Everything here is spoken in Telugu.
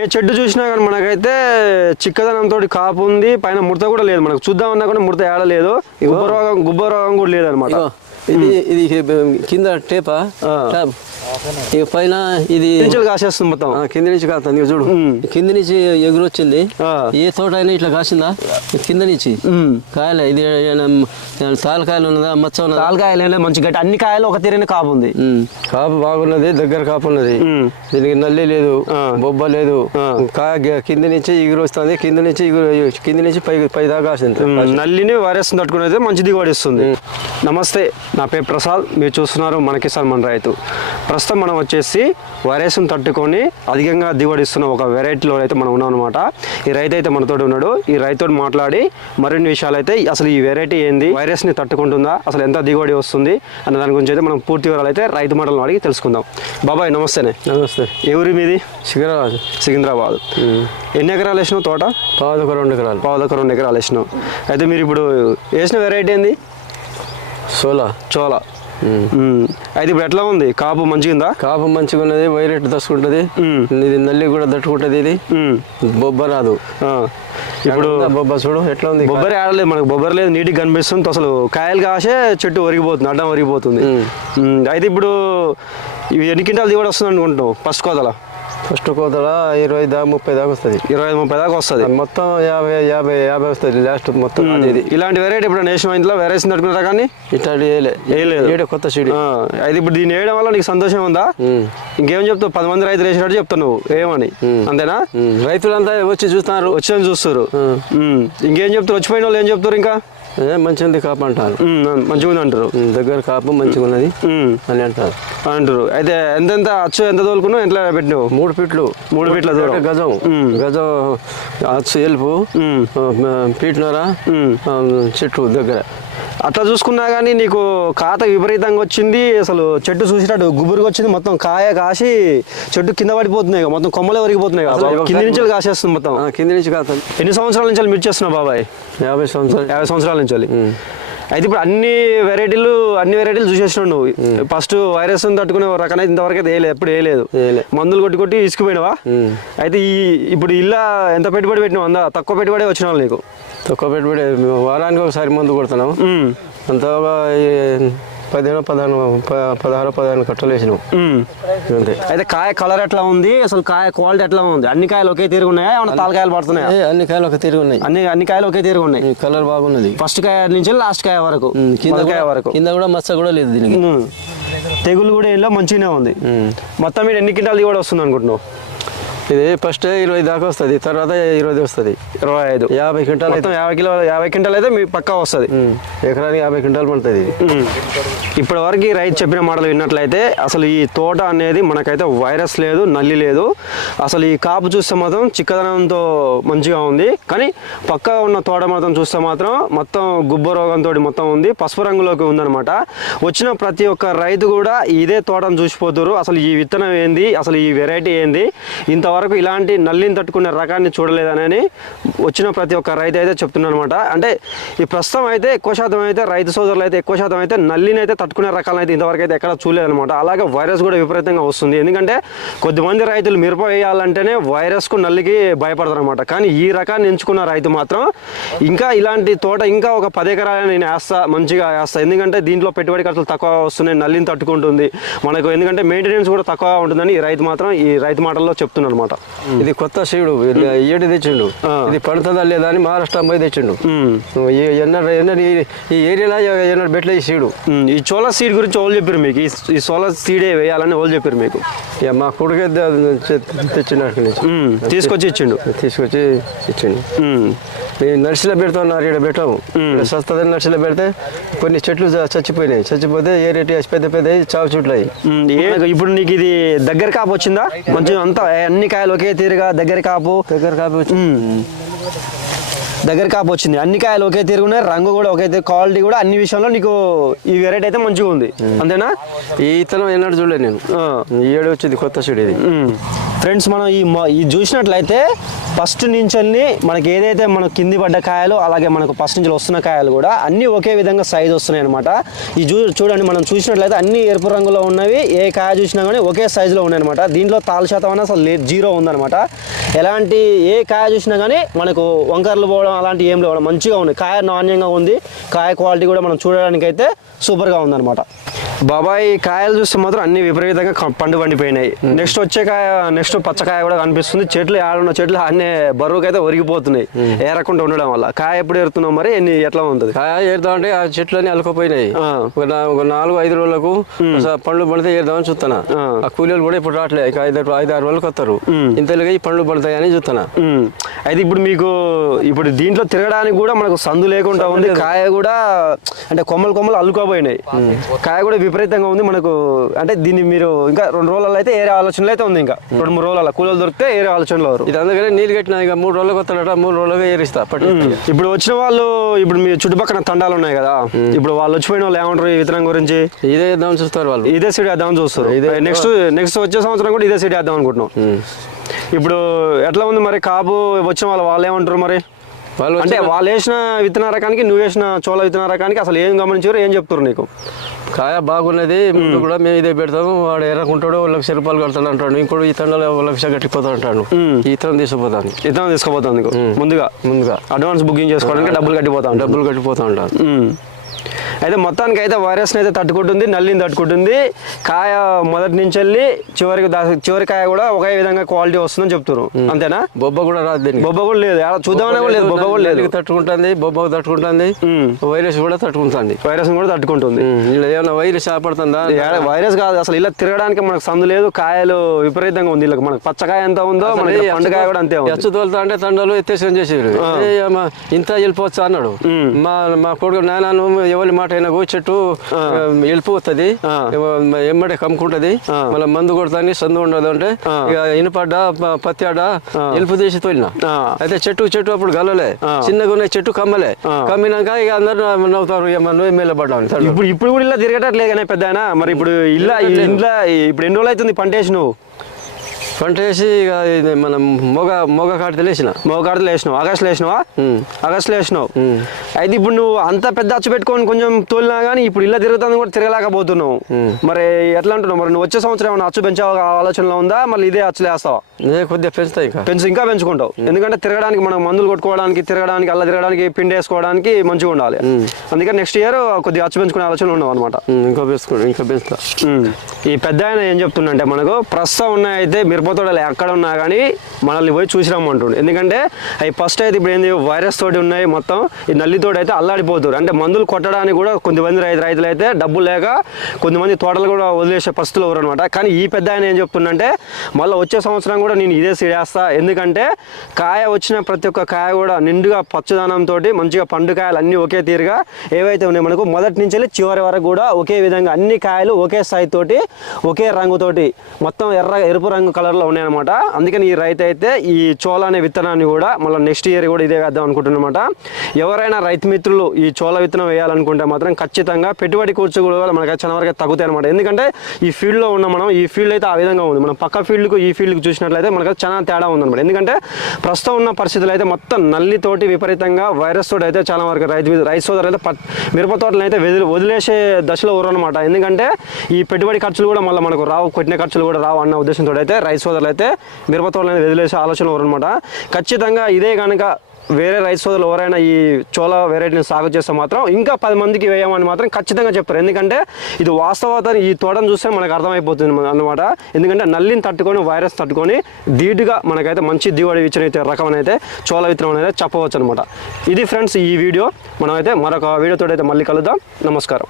ఏ చెట్టు చూసినా కానీ మనకైతే చిక్కదనంతో కాపు ఉంది. పైన ముడత కూడా లేదు మనకు. చూద్దామన్నా కూడా ముడత ఏడలేదు గుబ్బ రోగం గుబ్బ రోగం కూడా లేదనమాట ఇది ఇది కింద టేపా. ఇక పైన ఇది కాసేస్తుంది మొత్తం. కింద నుంచి కాస్తుంది చూడు. కింద నుంచి ఎగురు వచ్చింది ఆ. ఏ తోట అయినా ఇట్లా కాసిందా? కింద నుంచి. కాయలే ఇది తాలకాయలు ఉన్నదా? మచ్చ ఉన్నదా? తాలకాయలు మంచి గట్టి. అన్ని కాయలు ఒక తీరైన కాపు ఉంది. కాపు బాగున్నది దగ్గర కాపు ఉన్నది. దీనికి నల్లి లేదు. బొబ్బ లేదు. కాయ కింద నుంచి ఎగురు వస్తుంది కింద నుంచి ఎగురు కింద నుంచి పై పై దాకా కాసింది. నల్లిని వైరస్ తట్టుకుని అయితే మంచి దిగుబడి ఇస్తుంది. నమస్తే నా పేరు ప్రసాద్. మీరు చూస్తున్నారు మన కిసాన్ మన రైతు ప్రస్తుతం మనం వచ్చేసి వైరస్ని తట్టుకొని అధికంగా దిగుబడి ఇస్తున్న ఒక వెరైటీలో అయితే మనం ఉన్నాం అనమాట ఈ రైతు అయితే మనతో ఉన్నాడు. ఈ రైతుతో మాట్లాడి మరిన్ని విషయాలు అయితే అసలు ఈ వెరైటీ ఏంది వైరస్ని తట్టుకుంటుందా అసలు ఎంత దిగుబడి వస్తుంది అన్న దాని గురించి అయితే మనం పూర్తి వివరాలు అయితే రైతు మాటలను అడిగి తెలుసుకుందాం. బాబాయ్ నమస్తేనే. నమస్తే. ఎవరి మీది? శిఖరాజు సికింద్రాబాద్. ఎన్ని ఎకరాలు వేసినావు తోట? పాదొక రెండు ఎకరాలు. పావుదొక రెండు ఎకరాలు వేసినావు. అయితే మీరు ఇప్పుడు వేసిన వెరైటీ ఏంది? సోలా. మ్మ్. అయితే ఇప్పుడు ఎట్లా ఉంది? కాపు మంచిగా కాపు మంచిగా ఉన్నది వైరెట్ దసుకుంటది. ఇది నల్లి కూడా తట్టుకుంటది ఇది. బొబ్బ రాదు. ఇప్పుడు ఉందా బొబ్బ చూడు ఎట్లా ఉంది? బొబ్బరి ఆడలేదు మనకు బొబ్బరి లేదు నీటికి కనిపిస్తుంది. అసలు కాయలు కాసే చెట్టు ఒరిగిపోతుంది అడ్డం ఒరిగిపోతుంది. అయితే ఇప్పుడు ఇవి ఎన్ని క్వింటాలు దిగుబడి వస్తుంది అనుకుంటున్నావు? ఫస్ట్ కోతల? ఫస్ట్ కోతల ఇరవై దా ముప్పై దాకా వస్తుంది. ఇరవై ఐదు ముప్పై దాకా వస్తుంది. మొత్తం యాభై యాభై యాభై వస్తుంది లాస్ట్ మొత్తం అది ఇలాంటి వెరైటీ ఇప్పుడు నేషన్ ఇంట్లో వెరైటీ తట్టుకున్నారా కానీ ఇట్లాంటి వేయలే. వేయలేదు. ఏడే కొత్త సీడి అయితే ఇప్పుడు దీన్ని వేయడం వల్ల నీకు సంతోషం ఉందా. ఇంకేం చెప్తావు? పది మంది రైతులు వేసినట్టు చెప్తావు నువ్వు. ఏమని? అంతేనా. రైతులంతా వచ్చి చూస్తున్నారు. వచ్చాను చూస్తారు. ఇంకేం చెప్తారు? వచ్చిపోయిన వాళ్ళు ఏం చెప్తారు ఇంకా? మంచిగా ఉంది కాపు అంటారు. మంచిగా ఉంది అంటారు. దగ్గర కాపు మంచిగా ఉన్నది. అని అంటారు అంటారు అయితే ఎంతెంత అచ్చు ఎంత తోలుకున్నావు ఎంత పెట్టినావు మూడు ఫీట్లు మూడు ఫీట్ల దూరం. గజం. గజం అచ్చు ఎలుపు. పీటునర. చెట్టు దగ్గర అట్లా చూసుకున్నా కానీ నీకు కాత విపరీతంగా వచ్చింది. అసలు చెట్టు చూసినట్టు గుబురుగా వచ్చింది. మొత్తం కాయ కాసి చెట్టు కింద పడిపోతున్నాయి. మొత్తం కొమ్మలే ఒరిగిపోతున్నాయి. కింది నుంచి కాసేస్తుంది మొత్తం. కింది నుంచి కాదు ఎన్ని సంవత్సరాల నుంచి మిర్చి చేస్తున్నావు బాబాయ్? యాభై సంవత్సరాలు. యాభై సంవత్సరాల నుంచి. అయితే ఇప్పుడు అన్ని వెరైటీలు అన్ని వెరైటీలు చూసేసినావు నువ్వు. ఫస్ట్ వైరస్ తట్టుకునే రకం అయితే ఇంతవరకు అయితే వేయలేదు ఎప్పుడు వేయలేదు వేయలే. మందులు కొట్టి కొట్టి ఇసుకుపోయినావా. అయితే ఈ ఇప్పుడు ఇల్లా ఎంత పెట్టుబడి పెట్టినావు? అందా తక్కువ పెట్టుబడి వచ్చిన వాళ్ళు నీకు. తక్కువ పెట్టుబడి వారానికి ఒకసారి మందు కొడుతున్నాం. అంత ఒక పదిహేను పదహారు పదహారు పదిహేను కట్టలు వేసినాం. అంతే. అయితే కాయ కలర్ ఎట్లా ఉంది? అసలు కాయ క్వాలిటీ ఎట్లా ఉంది? అన్ని కాయలు ఒకే తీరుగా ఉన్నాయా? ఏమన్నా తాలకాయలు పడుతున్నాయా? అన్ని కాయలు ఒక తిరిగి ఉన్నాయి. అన్ని అన్ని కాయలు ఒకే తీరుగా ఉన్నాయి. కలర్ బాగున్నది. ఫస్ట్ కాయ నుంచి లాస్ట్ కాయ వరకు. కింద కాయ వరకు. కింద కూడా మచ్చ కూడా లేదు దీనికి. తెగులు కూడా ఇలా మంచిగానే ఉంది. మొత్తం మీరు ఎన్ని క్వింటాలు కూడా వస్తుంది అనుకుంటున్నావు? ఇది ఫస్ట్ ఇరవై దాకా వస్తుంది తర్వాత ఇరవై వస్తుంది. ఇరవై ఐదు. యాభై క్వింటాల్ మొత్తం యాభై కిలో యాభై క్వింటాల్ అయితే మీ పక్కా వస్తుంది. ఎకరానికి యాభై క్వింటాల్ పడుతుంది. ఇప్పటి వరకు ఈ రైతు చెప్పిన మాటలు విన్నట్లయితే అసలు ఈ తోట అనేది మనకైతే వైరస్ లేదు నల్లి లేదు. అసలు ఈ కాపు చూస్తే మాత్రం చిక్కదనంతో మంచిగా ఉంది. కానీ పక్కగా ఉన్న తోట మాత్రం చూస్తే మాత్రం మొత్తం గుబ్బ రోగంతో మొత్తం ఉంది. పసుపు రంగులోకి ఉందన్నమాట. వచ్చిన ప్రతి ఒక్క రైతు కూడా ఇదే తోటను చూసిపోతారు అసలు ఈ విత్తనం ఏంది? అసలు ఈ వెరైటీ ఏంది? ఇంతవరకు ఇలాంటి నల్లిని తట్టుకునే రకాన్ని చూడలేదనని వచ్చిన ప్రతి ఒక్క రైతు అయితే చెప్తున్నాను అనమాట అంటే ఈ ప్రస్తుతం అయితే ఎక్కువ శాతం అయితే రైతు సోదరులు అయితే ఎక్కువ శాతం అయితే నల్లిని అయితే తట్టుకునే రకాలను అయితే ఇంతవరకు అయితే ఎక్కడ చూడలేదనమాట అలాగే వైరస్ కూడా విపరీతంగా వస్తుంది. ఎందుకంటే కొద్దిమంది రైతులు మిరప వేయాలంటేనే వైరస్కు నల్లికి భయపడతారు అనమాట కానీ ఈ రకాన్ని ఎంచుకున్న రైతు మాత్రం ఇంకా ఇలాంటి తోట ఇంకా ఒక పది ఎకరాలు నేను వేస్తా మంచిగా వేస్తా. ఎందుకంటే దీంట్లో పెట్టుబడి ఖర్చులు తక్కువ వస్తున్నాయి నల్లిని తట్టుకుంటుంది. మనకు ఎందుకంటే మెయింటెనెన్స్ కూడా తక్కువ ఉంటుందని ఈ రైతు మాత్రం ఈ రైతు మాటల్లో చెప్తున్నారు అనమాట ఇది కొత్త సీడు ఏడు తెచ్చిండు. ఇది పడుతుందా లేదా అని మహారాష్ట్ర పోయి తెచ్చిండు. ఈ- ఎన్నడు ఎన్నడు ఈ- ఈ ఏరియాలో ఎన్నడు బెట్ల ఈ సీడు ఈ చోళ సీడ్ గురించి వాళ్ళు చెప్పారు మీకు. ఈ- సోలార్ సీడే వేయాలని వాళ్ళు చెప్పారు మీకు. ఇక మా కొడుకే తెచ్చిండు అక్కడి నుంచి. తీసుకొచ్చి ఇచ్చిండు. తీసుకొచ్చి ఇచ్చిండు. నర్సీలో పెడుతున్నారు ఇక్కడ పెట్టాము సస్తదని నర్సీలో పెడితే కొన్ని చెట్లు చచ్చిపోయినాయి. చచ్చిపోతే ఏ రేటు పెద్ద పెద్ద చావు చెట్లు ఇప్పుడు నీకు ఇది దగ్గర కాపు వచ్చిందా? మంచిగా అంతా అన్ని కాయలు ఒకే తీరుగా దగ్గర కాపు. దగ్గర కాపీ వచ్చి ఉమ్. దగ్గర కాపు వచ్చింది. అన్ని కాయలు ఒకే తీరుగా ఉన్నాయి రంగు కూడా ఒకే తీరు క్వాలిటీ కూడా అన్ని విషయంలో నీకు ఈ వెరైటీ అయితే మంచిగా ఉంది. అంతేనా? ఈ ఇతనం ఎన్నడూ చూడలేదు నేను. ఏడు వచ్చింది కొత్త సీడ్ ఇది. ఫ్రెండ్స్ మనం ఈ మొ- ఈ చూసినట్లయితే ఫస్ట్ నుంచి మనకి ఏదైతే మన కింది పడ్డ కాయలు అలాగే మనకు ఫస్ట్ నుంచి వస్తున్న కాయలు కూడా అన్నీ ఒకే విధంగా సైజ్ వస్తున్నాయి అనమాట ఈ చూ చూడండి మనం చూసినట్లయితే అన్ని ఎరుపు రంగులో ఉన్నవి ఏ కాయ చూసినా కానీ ఒకే సైజులో ఉన్నాయి అనమాట దీంట్లో తాలు శాతం అనేది అసలు జీరో ఉందన్నమాట. ఎలాంటి ఏ కాయ చూసినా కానీ మనకు వంకర్లు పోవడం అలాంటి ఏం లేవు. మంచిగా ఉంది. కాయ నాణ్యంగా ఉంది. కాయ క్వాలిటీ కూడా మనం చూడడానికి అయితే సూపర్గా ఉందన్నమాట. బాబాయ్ కాయలు చూస్తే మాత్రం అన్ని విపరీతంగా పండు పండిపోయినాయి. నెక్స్ట్ వచ్చే కాయ నెక్స్ట్ పచ్చకాయ కూడా కనిపిస్తుంది. చెట్లు ఆడున్న చెట్లు అన్నీ బరువుకి అయితే ఒరిగిపోతున్నాయి ఏరకుండా ఉండడం వల్ల. కాయ ఎప్పుడు ఏరుతున్నాం మరి? ఎన్ని ఎట్లా ఉంటుంది కాయ ఏరుదామంటే ఆ చెట్లన్నీ అలుకపోయినాయి ఆ. ఒక నాలుగు ఐదు రోజులకు పండ్లు పడితే ఏరుదామని చూస్తానా ఆ. కూలీలు కూడా ఇప్పుడు రావట్లేదు ఐదు ఐదు ఆరు రోజులకు వస్తారు. ఇంతలోగా ఈ పండ్లు పడతాయని చూస్తానా ఉమ్. అయితే ఇప్పుడు మీకు ఇప్పుడు దీంట్లో తిరగడానికి కూడా మనకు సందు లేకుండా ఉంది. కాయ కూడా అంటే కొమ్మలు కొమ్మలు అల్లుకోపోయినాయి కాయ కూడా విపరీతంగా ఉంది మనకు అంటే దీన్ని మీరు ఇంకా రెండు రోజులలో అయితే ఏరే ఆలోచనలు అయితే ఉంది ఇంకా. రెండు మూడు రోజుల కూలీలు దొరికితే ఏరే ఆలోచనలో ఇది అందుకనే నీళ్ళు కట్టినా ఇక మూడు రోజులకు వస్తాడట మూడు రోజులుగా ఏరిస్తా ఇప్పుడు వచ్చిన వాళ్ళు ఇప్పుడు మీ చుట్టుపక్కల తండాలు ఉన్నాయి కదా ఇప్పుడు వాళ్ళు వచ్చిపోయిన వాళ్ళు ఏమంటారు ఈ విత్తనం గురించి? ఇదే వేద్దామని చూస్తారు వాళ్ళు. ఇదే సీడ్ వేద్దామని చూస్తారు. ఇదే- నెక్స్ట్ నెక్స్ట్ వచ్చే సంవత్సరం కూడా ఇదే సీడ్ వేద్దాం అనుకుంటున్నాం. ఇప్పుడు ఎట్లా ఉంది మరి కాపు వచ్చిన వాళ్ళు వాళ్ళు ఏమంటారు మరి? వాళ్ళు అంటే వాళ్ళు వేసిన విత్తన రకానికి నువ్వు వేసిన చోళ విత్తన రకానికి అసలు ఏం గమనించారు ఏం చెప్తారు నీకు? కాయ బాగున్నది ముందు కూడా మేము ఇదే పెడతాము. వాడు ఎర్రకుంటాడు లక్ష రూపాయలు కడతాడు అంటాడు. ఇంకోటి ఒక లక్ష కట్టిపోతా అంటాడు. ఈ ఇతరం తీసుకుపోతాను విత్తనం తీసుకుపోతాను ముందుగా? ముందుగా. అడ్వాన్స్ బుకింగ్ చేసుకోవడానికి డబ్బులు కట్టిపోతాను డబ్బులు కట్టిపోతా ఉంటాను. అయితే మొత్తానికి అయితే వైరస్ని అయితే తట్టుకుంటుంది నల్లిని తట్టుకుంటుంది. కాయ మొదటి నుంచి వెళ్ళి చివరికి చివరి కాయ కూడా ఒకే విధంగా క్వాలిటీ వస్తుందని చెప్తారు అంతేనా? బొబ్బ కూడా రాదు బొబ్బ కూడా లేదు. చూద్దామనే కూడా లేదు బొబ్బ కూడా లేదు. తట్టుకుంటుంది బొబ్బకు తట్టుకుంటుంది. వైరస్ కూడా తట్టుకుంటుంది. వైరస్ కూడా తట్టుకుంటుంది. ఏమైనా వైరస్ ఆపడుతుందా వైరస్ కాదు. అసలు ఇలా తిరగడానికి మనకు సందు లేదు కాయలు విపరీతంగా ఉంది. ఇలా మనకు పచ్చకాయ ఎంత ఉందో మనకి పండుకాయ కూడా అంతే ఉంది. ఎచ్చు తోలుతా అంటే తండలు ఎత్తేసి చేసేవారు ఇంత వెళ్ళిపోవచ్చు అన్నాడు. మా మా కొడుకు నాన్న ఎవరి మాట అయినా గో చెట్టు వెళ్ళిపోతుంది. ఎమ్మడే కమ్ముకుంటది. మళ్ళీ మందు కొడతాని సందు ఉండదు అంటే ఇనుపడ్డ పత్తి ఆడ ఎలుపు తీసి తోలిన. అయితే చెట్టు చెట్టు అప్పుడు గల్లలే ఆ. చిన్నగా ఉన్న చెట్టు కమ్మలే. కమ్మినాక ఇక అందరు నవ్వుతారు నువ్వు ఎమ్మెల్యే పడ్డావు ఇప్పుడు ఇప్పుడు కూడా ఇలా తిరగట్లేదు కానీ పెద్ద మరి ఇప్పుడు ఇలా ఇప్పుడు ఎన్ని రోజులు అవుతుంది పంట వేసి నువ్వు పంట వేసి ఇక ఇది మనం మొగ మొగ కాడి తెలిసిన మోకాడలు వేసినావు ఆగస్టులో వేసినావా. ఆగస్టులో వేసినావు. అయితే ఇప్పుడు నువ్వు అంత పెద్ద అచ్చు పెట్టుకొని కొంచెం తోలినా కానీ ఇప్పుడు ఇలా తిరుగుతుంది కూడా తిరగలేకపోతున్నావు. మరి ఎట్లా అంటున్నావు? మరి నువ్వు వచ్చే సంవత్సరం ఏమైనా అచ్చు పెంచే ఆలోచనలో ఉందా? మళ్ళీ ఇదే అచ్చులు వేస్తావా నేను కొద్దిగా పెంచుతా ఇంకా. పెంచు ఇంకా పెంచుకుంటావు. ఎందుకంటే తిరగడానికి మనం మందులు కొట్టుకోవడానికి తిరగడానికి అల్ల తిరగడానికి పిండి వేసుకోవడానికి మంచిగా ఉండాలి. అందుకని నెక్స్ట్ ఇయర్ కొద్దిగా అచ్చు పెంచుకునే ఆలోచన ఉన్నావు అనమాట ఇంకా పెంచుకో ఇంకా పెంచుతా. ఈ పెద్ద ఆయన ఏం చెప్తుండంటే మనకు ప్రస్తుతం ఉన్న అయితే మిరపతోటలు ఎక్కడ ఉన్నా కానీ మనల్ని పోయి చూసిరమ్మంటుండు. ఎందుకంటే అవి ఫస్ట్ అయితే ఇప్పుడు ఏంది వైరస్ తోటి ఉన్నాయి మొత్తం ఈ నల్లితోటి అయితే అల్లాడిపోతారు అంటే మందులు కొట్టడానికి కూడా కొంతమంది రైతు రైతులు అయితే డబ్బులు లేక కొంతమంది తోటలు కూడా వదిలేసే పరిస్థితులు అనమాట కానీ ఈ పెద్ద ఆయన ఏం చెప్తుండంటే మళ్ళీ వచ్చే సంవత్సరం కూడా నేను ఇదే సీడేస్తా ఎందుకంటే కాయ వచ్చిన ప్రతి ఒక్క కాయ కూడా నిండుగా పచ్చదనంతో మంచిగా పండు కాయలు అన్నీ ఒకే తీరుగా ఏవైతే ఉన్నాయి మనకు మొదటి నుంచి వెళ్ళి చివరి వరకు కూడా ఒకే విధంగా అన్ని కాయలు ఒకే స్థాయితోటి ఒకే రంగుతోటి మొత్తం ఎర్ర ఎరుపు రంగు కలర్ కలర్లో ఉన్నాయన్నమాట. అందుకని ఈ రైతు అయితే ఈ చోళ అనే విత్తనాన్ని కూడా మళ్ళీ నెక్స్ట్ ఇయర్ కూడా ఇదే వేద్దాం అనుకుంటున్నమాట ఎవరైనా రైతు మిత్రులు ఈ చోళ విత్తనం వేయాలనుకుంటే మాత్రం ఖచ్చితంగా పెట్టుబడి ఖర్చు కూడా మనకి చాలా వరకు తగ్గుతాయి అనమాట ఎందుకంటే ఈ ఫీల్డ్లో ఉన్న మనం ఈ ఫీల్డ్ అయితే ఆ విధంగా ఉంది. మనం పక్క ఫీల్డ్కు ఈ ఫీల్డ్కి చూసినట్లయితే మనకు చాలా తేడా ఉందన్నమాట. ఎందుకంటే ప్రస్తుతం ఉన్న పరిస్థితులు అయితే మొత్తం నల్లితోటి విపరీతంగా వైరస్ తోటి అయితే చాలా వరకు రైతు రైతు సోదరులు అయితే మిరప తోటలను అయితే వదిలి వదిలేసే దశలో అనమాట ఎందుకంటే ఈ పెట్టుబడి ఖర్చులు కూడా మళ్ళీ మనకు రావు కొట్టిన ఖర్చులు కూడా రావు అన్న ఉద్దేశంతో అయితే రైతు సోదరులు అయితే మిరప తోటలను వదిలేసే ఆలోచన అనమాట ఖచ్చితంగా ఇదే కనుక వేరే రైతు సోదరులు ఎవరైనా ఈ చోళ వెరైటీని సాగు చేస్తే మాత్రం ఇంకా పది మందికి వేయమని మాత్రం ఖచ్చితంగా చెప్పారు. ఎందుకంటే ఇది వాస్తవత ఈ తోటను చూస్తే మనకు అర్థమైపోతుంది అన్నమాట. ఎందుకంటే నల్లిని తట్టుకొని వైరస్ తట్టుకొని ధీటుగా మనకైతే మంచి దిగుబడి ఇచ్చిన అయితే రకం అయితే చోళ విత్తనం అనేది చెప్పవచ్చు అనమాట ఇది ఫ్రెండ్స్ ఈ వీడియో. మనమైతే మరొక వీడియోతో అయితే మళ్ళీ కలుద్దాం. నమస్కారం.